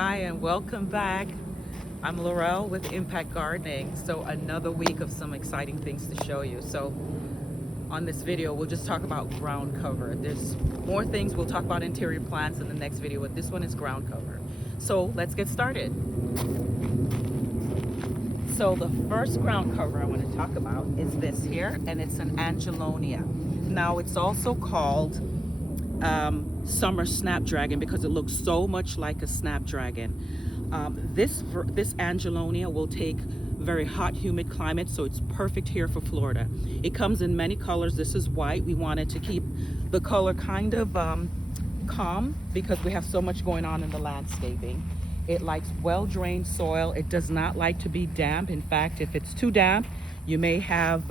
Hi and welcome back. I'm Laurel with Impact Gardening. So another week of some exciting things to show you. So on this video, we'll just talk about ground cover. There's more things. We'll talk about interior plants in the next video, but this one is ground cover. So let's get started. So the first ground cover I want to talk about is this here, and it's an Angelonia. Now it's also called summer snapdragon because it looks so much like a snapdragon. This Angelonia will take very hot, humid climate, so it's perfect here for Florida. It comes in many colors. This is white. We wanted to keep the color kind of calm because we have so much going on in the landscaping. It likes well-drained soil. It does not like to be damp. In fact, if it's too damp, you may have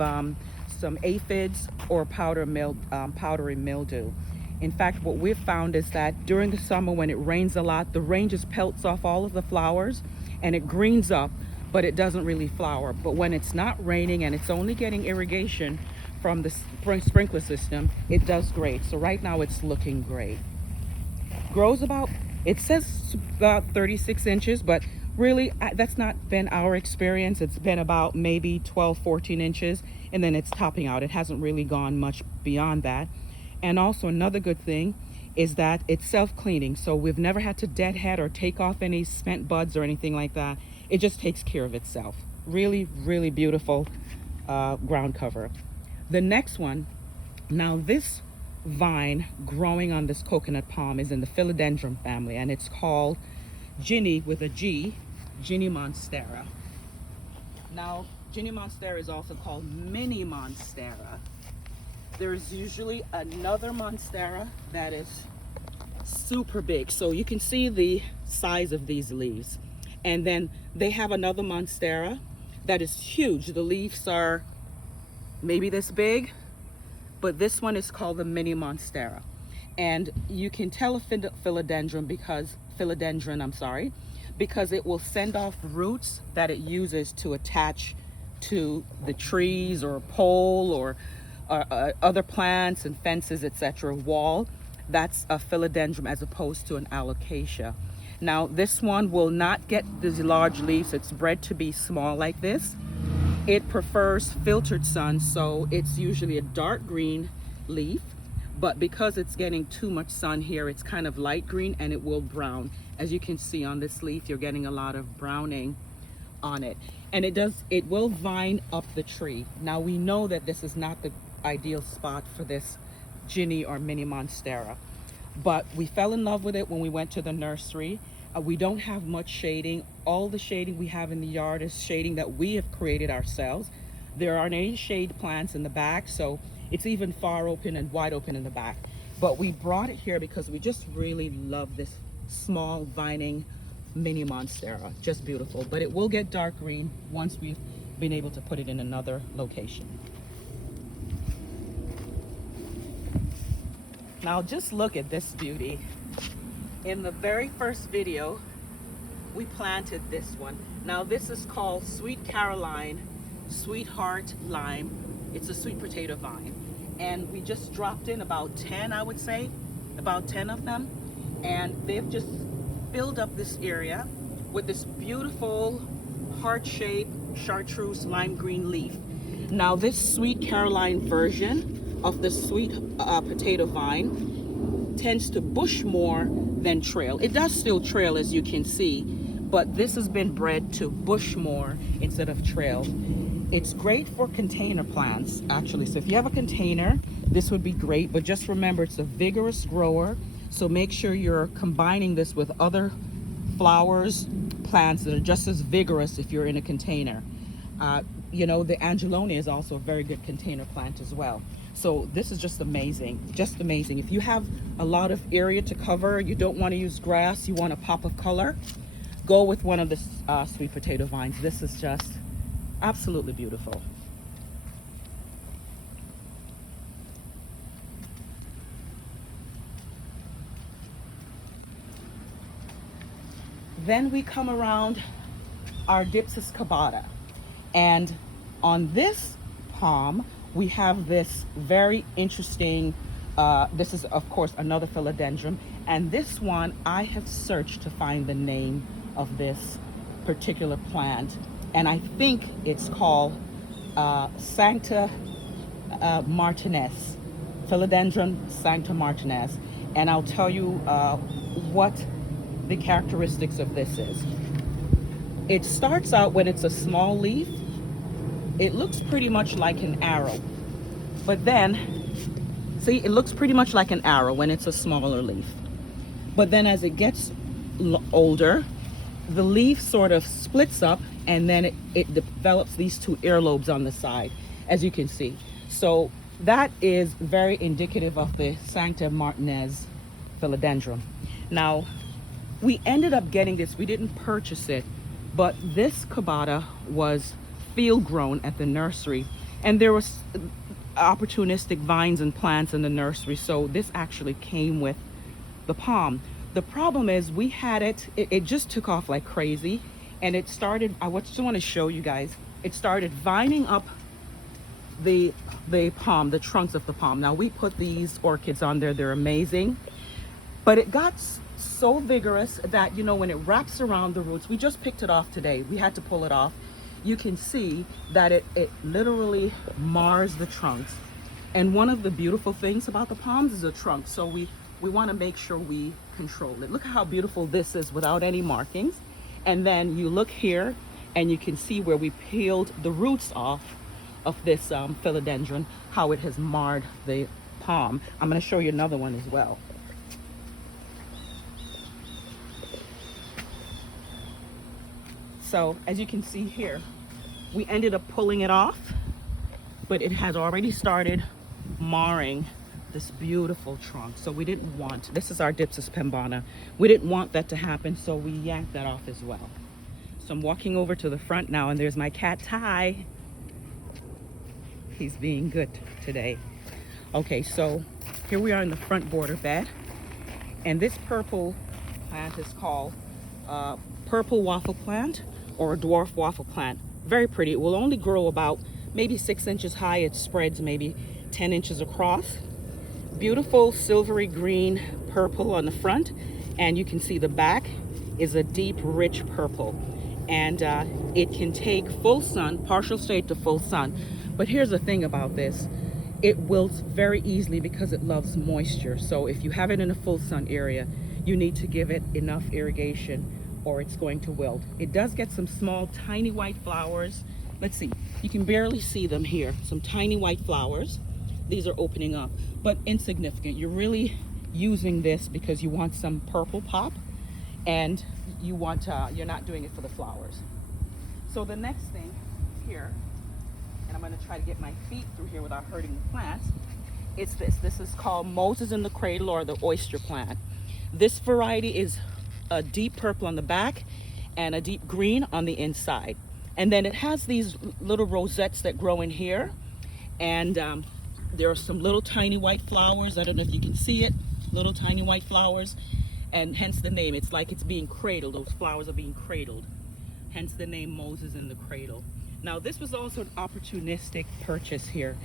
some aphids or powdery mildew. In fact, what we've found is that during the summer when it rains a lot, the rain just pelts off all of the flowers and it greens up, but it doesn't really flower. But when it's not raining and it's only getting irrigation from the sprinkler system, it does great. So right now it's looking great. Grows about, it says about 36 inches, but really that's not been our experience. It's been about maybe 12, 14 inches, and then it's topping out. It hasn't really gone much beyond that. And also another good thing is that it's self-cleaning. So we've never had to deadhead or take off any spent buds or anything like that. It just takes care of itself. Really, really beautiful ground cover. The next one, now this vine growing on this coconut palm is in the Philodendron family, and it's called Ginny with a G, Ginny Monstera. Now, Ginny Monstera is also called Mini Monstera. There's usually another Monstera that is super big. So you can see the size of these leaves. And then they have another Monstera that is huge. The leaves are maybe this big, but this one is called the Mini Monstera. And you can tell a philodendron because it will send off roots that it uses to attach to the trees or a pole or other plants and fences, etc. wall. That's a philodendron as opposed to an alocasia. Now this one will not get these large leaves. It's bred to be small like this. It prefers filtered sun, so it's usually a dark green leaf, but because it's getting too much sun here, it's kind of light green and it will brown. As you can see on this leaf, you're getting a lot of browning on it, and it will vine up the tree. Now we know that this is not the ideal spot for this Ginny or Mini Monstera, but we fell in love with it when we went to the nursery. We don't have much shading. All the shading we have in the yard is shading that we have created ourselves. There aren't any shade plants in the back, so it's even far open and wide open in the back. But we brought it here because we just really love this small vining Mini Monstera. Just beautiful, but it will get dark green once we've been able to put it in another location. Now just look at this beauty. In the very first video, we planted this one. Now this is called Sweet Caroline, Sweetheart Lime. It's a sweet potato vine. And we just dropped in about 10, I would say, about 10 of them. And they've just filled up this area with this beautiful heart-shaped chartreuse lime green leaf. Now this Sweet Caroline version of the sweet potato vine tends to bush more than trail. It does still trail, as you can see, but this has been bred to bush more instead of trail. It's great for container plants, actually. So if you have a container, this would be great, but just remember it's a vigorous grower, so make sure you're combining this with other flowers, plants that are just as vigorous if you're in a container. You know, the Angelonia is also a very good container plant as well. So this is just amazing, just amazing. If you have a lot of area to cover, you don't want to use grass, you want a pop of color, go with one of the sweet potato vines. This is just absolutely beautiful. Then we come around our Dipsis cubata, and on this palm we have this very interesting This is, of course, another philodendron. And this one, I have searched to find the name of this particular plant. And I think it's called Sancta Martinez, Philodendron Sancta Martinez. And I'll tell you what the characteristics of this is. It starts out when it's a small leaf. It looks pretty much like an arrow. But then, see, it looks pretty much like an arrow when it's a smaller leaf. But then as it gets older, the leaf sort of splits up, and then it develops these two earlobes on the side, as you can see. So that is very indicative of the Sancta Martinez philodendron. Now, we ended up getting this, we didn't purchase it, but this cabata was field grown at the nursery, and there was opportunistic vines and plants in the nursery, so this actually came with the palm. The problem is we had it just took off like crazy, and it started, I just want to show you guys, it started vining up the palm, the trunks of the palm. Now we put these orchids on there, they're amazing, but it got so vigorous that, you know, when it wraps around the roots, we just picked it off today, we had to pull it off. You can see that it literally mars the trunks. And one of the beautiful things about the palms is the trunk, so we want to make sure we control it. Look at how beautiful this is without any markings. And then you look here and you can see where we peeled the roots off of this philodendron, how it has marred the palm. I'm going to show you another one as well. So as you can see here, we ended up pulling it off, but it has already started marring this beautiful trunk. So we didn't want, this is our Dipsis pembana, we didn't want that to happen, so we yanked that off as well. So I'm walking over to the front now, and there's my cat Ty. He's being good today. Okay, so here we are in the front border bed, and this purple plant is called purple waffle plant, or a dwarf waffle plant. Very pretty. It will only grow about maybe 6 inches high. It spreads maybe 10 inches across. Beautiful silvery green purple on the front, and you can see the back is a deep rich purple, and it can take full sun, partial shade to full sun. But here's the thing about this, it wilts very easily because it loves moisture. So if you have it in a full sun area, you need to give it enough irrigation or it's going to wilt. It does get some small tiny white flowers. Let's see, you can barely see them here, some tiny white flowers. These are opening up, but insignificant. You're really using this because you want some purple pop, and you want you're not doing it for the flowers. So the next thing here, and I'm going to try to get my feet through here without hurting the plants, it's this is called Moses in the Cradle, or the oyster plant. This variety is a deep purple on the back and a deep green on the inside, and then it has these little rosettes that grow in here, and there are some little tiny white flowers. I don't know if you can see it, little tiny white flowers, and hence the name. It's like it's being cradled. Those flowers are being cradled, hence the name Moses in the Cradle. Now this was also an opportunistic purchase here.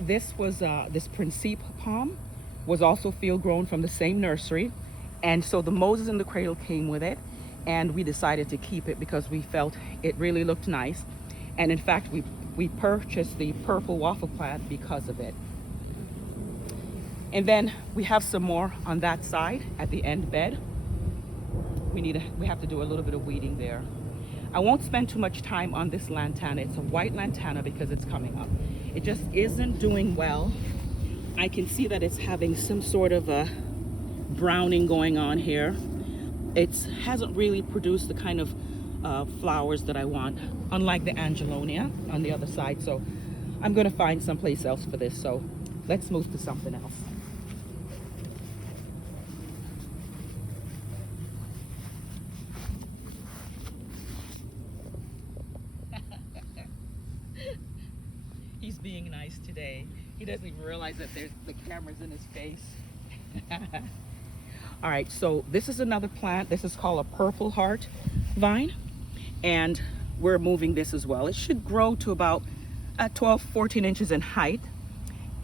This was this Principe palm was also field grown from the same nursery, and so the Moses in the Cradle came with it, and we decided to keep it because we felt it really looked nice. And in fact, we purchased the purple waffle plant because of it. And then we have some more on that side at the end bed. We have to do a little bit of weeding there. I won't spend too much time on this lantana. It's a white lantana because it's coming up. It just isn't doing well. I can see that it's having some sort of a browning going on here. It hasn't really produced the kind of flowers that I want, unlike the Angelonia on the other side. So I'm going to find someplace else for this. So let's move to something else. He's being nice today. He doesn't even realize that the camera's in his face. All right, so this is another plant. This is called a purple heart vine, and we're moving this as well. It should grow to about 12-14 inches in height,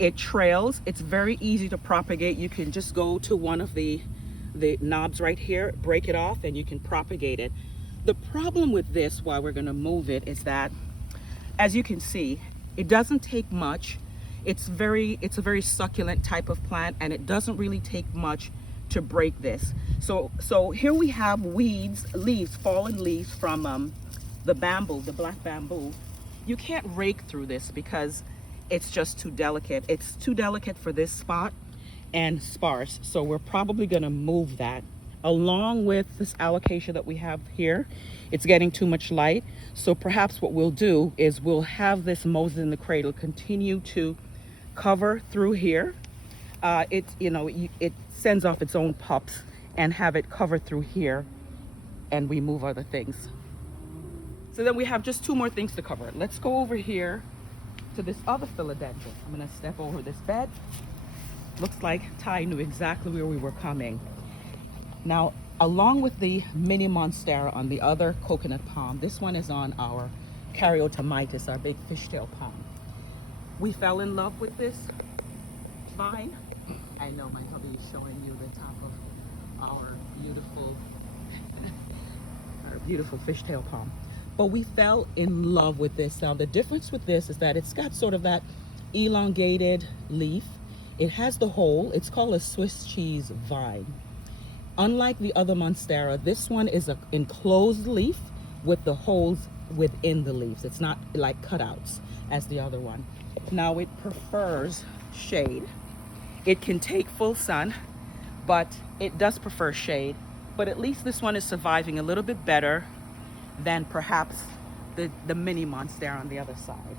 It trails. It's very easy to propagate. You can just go to one of the knobs right here, break it off, and you can propagate it. The problem with this, while we're going to move it, is that, as you can see, it doesn't take much. It's a very succulent type of plant, and it doesn't really take much to break this. So here we have leaves, fallen leaves from the bamboo, the black bamboo. You can't rake through this because it's just too delicate. It's too delicate for this spot and sparse. So we're probably going to move that along with this allocation that we have here. It's getting too much light. So perhaps what we'll do is we'll have this Moses in the Cradle continue to cover through here. It sends off its own pups, and have it cover through here, and we move other things. So then we have just 2 more things to cover. Let's go over here to this other philodendron. I'm going to step over this bed. Looks like Ty knew exactly where we were coming. Now, along with the Ginny Monstera on the other coconut palm, this one is on our Caryotomitis, our big fishtail palm. We fell in love with this vine. I know my hubby is showing you the top of our beautiful fishtail palm. But we fell in love with this. Now the difference with this is that it's got sort of that elongated leaf. It has the hole. It's called a Swiss cheese vine. Unlike the other Monstera, this one is an enclosed leaf with the holes within the leaves. It's not like cutouts as the other one. Now it prefers shade. It can take full sun, but it does prefer shade. But at least this one is surviving a little bit better than perhaps the Ginny Monstera on the other side.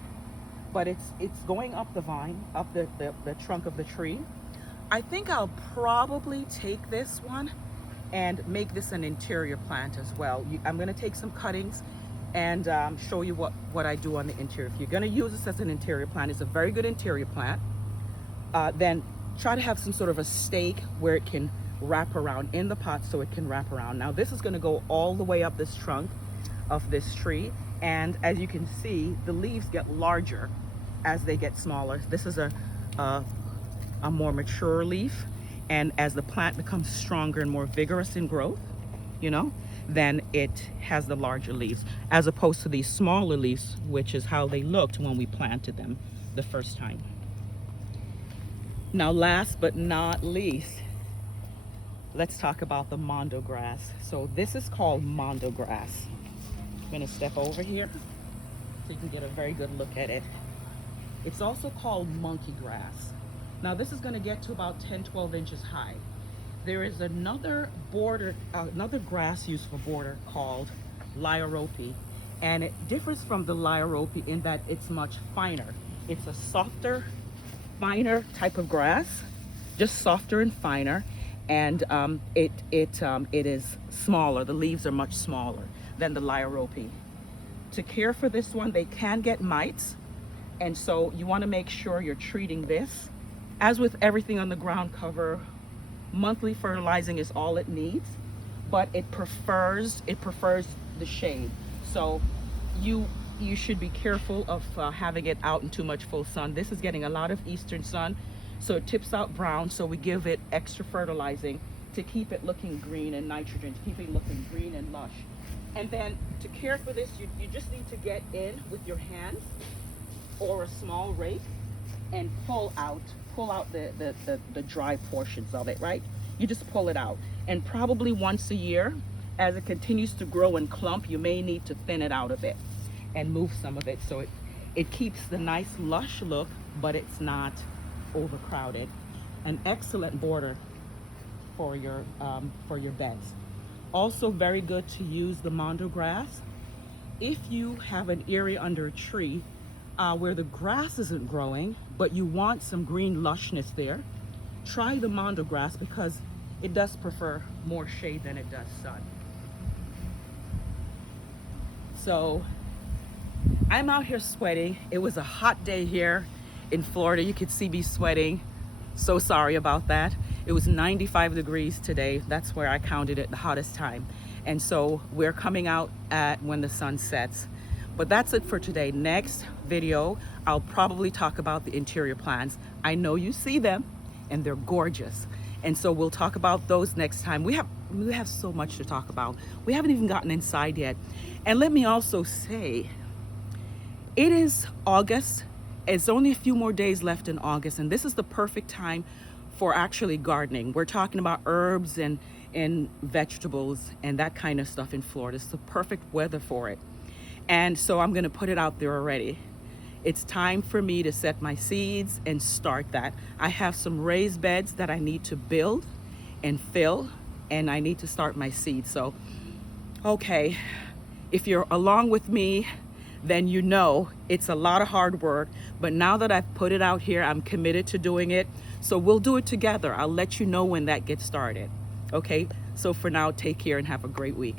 But it's going up the vine, up the trunk of the tree. I think I'll probably take this one and make this an interior plant as well. I'm going to take some cuttings and show you what I do on the interior. If you're going to use this as an interior plant, it's a very good interior plant. Then try to have some sort of a stake where it can wrap around in the pot, so it can wrap around. Now this is going to go all the way up this trunk of this tree, and as you can see, the leaves get larger as they get smaller. This is a more mature leaf, and as the plant becomes stronger and more vigorous in growth, then it has the larger leaves, as opposed to these smaller leaves, which is how they looked when we planted them the first time. Now last but not least, let's talk about the Mondo Grass. So this is called Mondo Grass. I'm going to step over here so you can get a very good look at it. It's also called monkey grass. Now this is going to get to about 10-12 inches high. There is another grass used for border called Lyoropi, and it differs from the Lyoropi in that it's much finer. It's a softer, finer type of grass, just softer and finer, and it is smaller. The leaves are much smaller than the Lyoropi. To care for this one, they can get mites, and so you want to make sure you're treating this. As with everything on the ground cover, monthly fertilizing is all it needs, but it prefers the shade. So you should be careful of having it out in too much full sun. This is getting a lot of eastern sun, so it tips out brown, so we give it extra fertilizing to keep it looking green and nitrogen, to keep it looking green and lush. And then to care for this, you just need to get in with your hands or a small rake and pull out the dry portions of it, right? You just pull it out. And probably once a year, as it continues to grow and clump, you may need to thin it out a bit and move some of it so it keeps the nice lush look, but it's not overcrowded. An excellent border for your beds. Also very good to use the Mondo Grass if you have an area under a tree where the grass isn't growing, but you want some green lushness there. Try the Mondo Grass because it does prefer more shade than it does sun. So I'm out here sweating. It was a hot day here in Florida. You could see me sweating. So sorry about that. It was 95 degrees today. That's where I counted it the hottest time. And so we're coming out at when the sun sets. But that's it for today. Next video, I'll probably talk about the interior plants. I know you see them and they're gorgeous. And so we'll talk about those next time. We have so much to talk about. We haven't even gotten inside yet. And let me also say, it is August. It's only a few more days left in August, and this is the perfect time for actually gardening. We're talking about herbs and vegetables and that kind of stuff in Florida. It's the perfect weather for it. And so I'm gonna put it out there already. It's time for me to set my seeds and start that. I have some raised beds that I need to build and fill, and I need to start my seeds. So, okay, if you're along with me, then you know it's a lot of hard work. But now that I've put it out here, I'm committed to doing it. So we'll do it together. I'll let you know when that gets started. Okay, so for now, take care and have a great week.